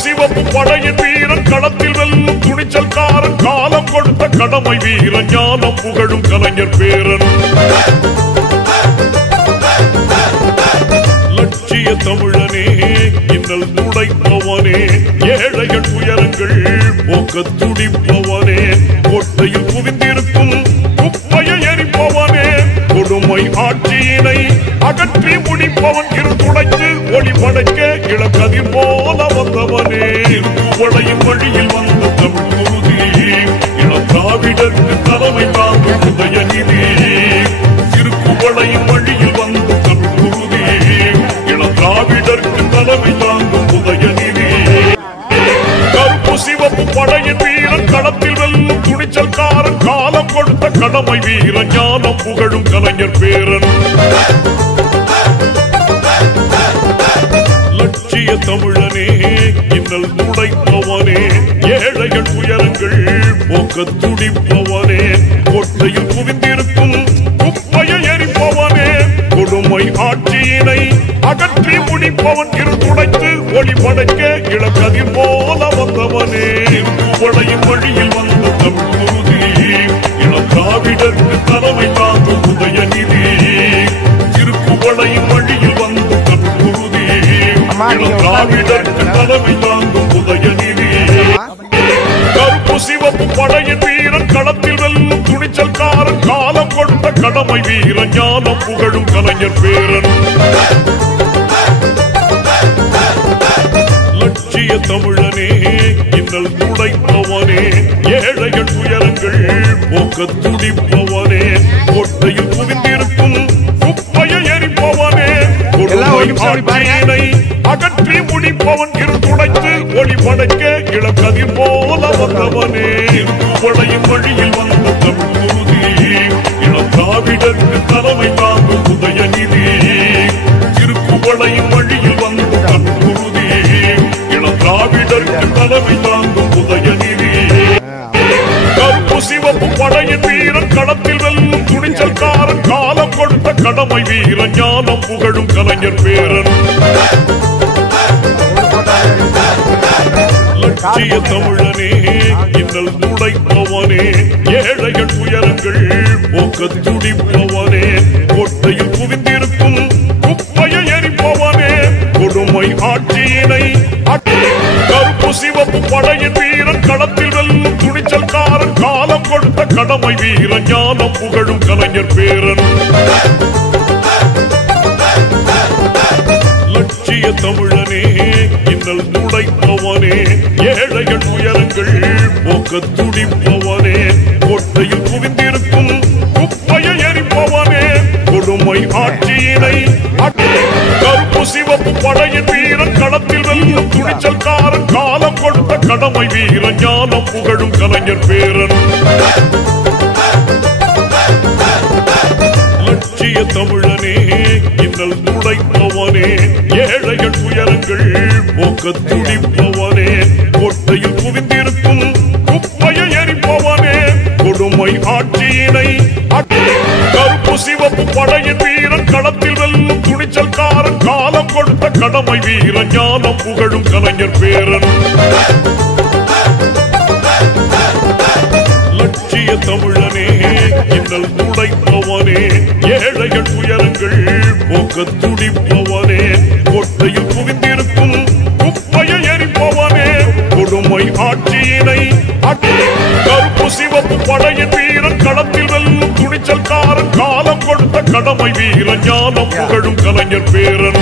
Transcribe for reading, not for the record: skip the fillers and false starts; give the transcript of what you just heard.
சிவப்பு படையின் வீரன் களத்தில் வெல்லும் துணிச்சல்காரன் காலம் கொடுத்த கடமை வீரன் ஞானம் புகழும் கலைஞர் பேரன் லட்சிய தமிழனே இன்னல் துடைப்பவனே ஏழைகள் உயரங்கள் போக்க துடிப்பவனே கோட்டையில் குவிந்திருக்கும் குப்பையை எரிப்பவனே கொடுமை ஆட்சியினை அகற்றி முடிப்பவன் இருந்துடைத்து ஒளி படைக்க இளக்கதிர் போல வந்தவனே திருக்குவளையின் வழியில் வந்த தமிழ் குருதி இளம் திராவிடருக்கு தலைமை தாங்கும் உதயநிதி திருக்குவளையின் வழியில் வந்த தமிழ் குருதி இளம் திராவிடருக்கு தலைமை தாங்கும் உதயநிதி கருப்பு சிவப்பு படையின் வீரன் களத்தில் வெல்லும் துணிச்சல்காரன் காலம் கொடுத்த கடமை வீரன் ஞானம் புகழும் கலைஞர் பேரன் லட்சிய தமிழனே இன்னல் துடைப்பவனே ஏழைகள் உயரங்கள் போக்க துடிப்பவனே கோட்டையில் குவிந்திருக்கும் குப்பையை எரிப்பவனே கொடுமை ஆட்சியினை அகற்றி முடிப்பவன் இருந்துடைத்து ஒளி படைக்க இளக்கதிர் போல வந்தவனே திருக்குவளையின் வழியில் வந்த தமிழ் குருதி இளம் திராவிடருக்கு தலைமை தாங்கும் உதயநிதி திருக்குவளையின் வழியில் வந்த தமிழ் குருதி இளம் திராவிடருக்கு தலைமை தாங்கும் உதயநிதி கருப்பு சிவப்பு படையின் வீரன் களத்தில் வெல்லும் துணிச்சல்காரன் காலம் கொடுத்த கடமை வீரன் ஞானம் புகழும் கலைஞர் பேரன் லட்சிய தமிழனே இன்னல் துடைப்பவனே ஏழைகள் உயரங்கள் போக்க துடிப்பவனே கோட்டையில் குவிந்திருக்கும் குப்பையை எரிப்பவனே கொடுமை ஆட்சியினை அகற்றி முடிப்பவன் இருந்துடைத்து ஒளி படைக்க இளக்கதிர் போல வந்தவனே திருக்குவளையின் வழியில் வந்த தமிழ் குருதி இளம் திராவிடருக்கு தலைமை தாங்கும் உதயநிதி திருக்குவளையின் வழியில் வந்த தமிழ் குருதி இளம் திராவிடருக்கு தலைமை தாங்கும் உதயநிதி கருப்பு சிவப்பு படையின் வீரன் களத்தில் வெல்லும் துணிச்சல்காரன் காலம் கொடுத்த கடமை வீரன் ஞானம் புகழும் கலைஞர் பேரன் லட்சிய தமிழனே இன்னல் துடைப்பவனே ஏழைகள் உயரங்கள் போக்க துடிப்பவனே கோட்டையில் குவிந்திருக்கும் குப்பையை எரிப்பவனே கொடுமை ஆட்சியினை கருப்பு சிவப்பு படையின் வீரன் களத்தில் வெல்லும் துணிச்சல்காரன் காலம் கொடுத்த கடமை வீரன் ஞானம் புகழும் கலைஞர் பேரன் லட்சிய தமிழனே இன்னல் துடைப்பவனே ஏழைகள் உயரங்கள் போக்க துடிப்பவனே கோட்டையில் குவிந்திருக்கும் குப்பையை எரிப்பவனே கொடுமை ஆட்சியினை கருப்பு சிவப்பு படையின் வீரன் களத்தில் வெல்லும் துணிச்சல்காரன் காலம் கொடுத்த கடமை வீரன் ஞானம் புகழும் கலைஞர் பேரன் லட்சிய தமிழனே இன்னல் துடைப்பவனே ஏழைகள் உயரங்கள் போக்க துடிப்பவனே கோட்டையில் குவிந்திருக்கும் குப்பையை எரிப்பவனே கொடுமை ஆட்சியினை கருப்பு சிவப்பு படையின் வீரன் களத்தில் வெல்லும் துணிச்சல்காரன் காலம் கொடுத்த கடமை வீரன் ஞானம் புகழும் கலைஞர் பேரன் லட்சிய தமிழனே இன்னல் துடைப்பவனே ஏழைகள் உயரங்கள் போக்க துடிப்பவனே கோட்டையில் குவிந்திருக்கும் குப்பையை எரிப்பவனே கொடுமை ஆட்சியினை கருப்பு சிவப்பு படையின் வீரன் களத்தில் வெல்லும் துணிச்சல்காரன் காலம் கொடுத்த கடமை வீரன் ஞானம் புகழும் கலைஞர் பேரன்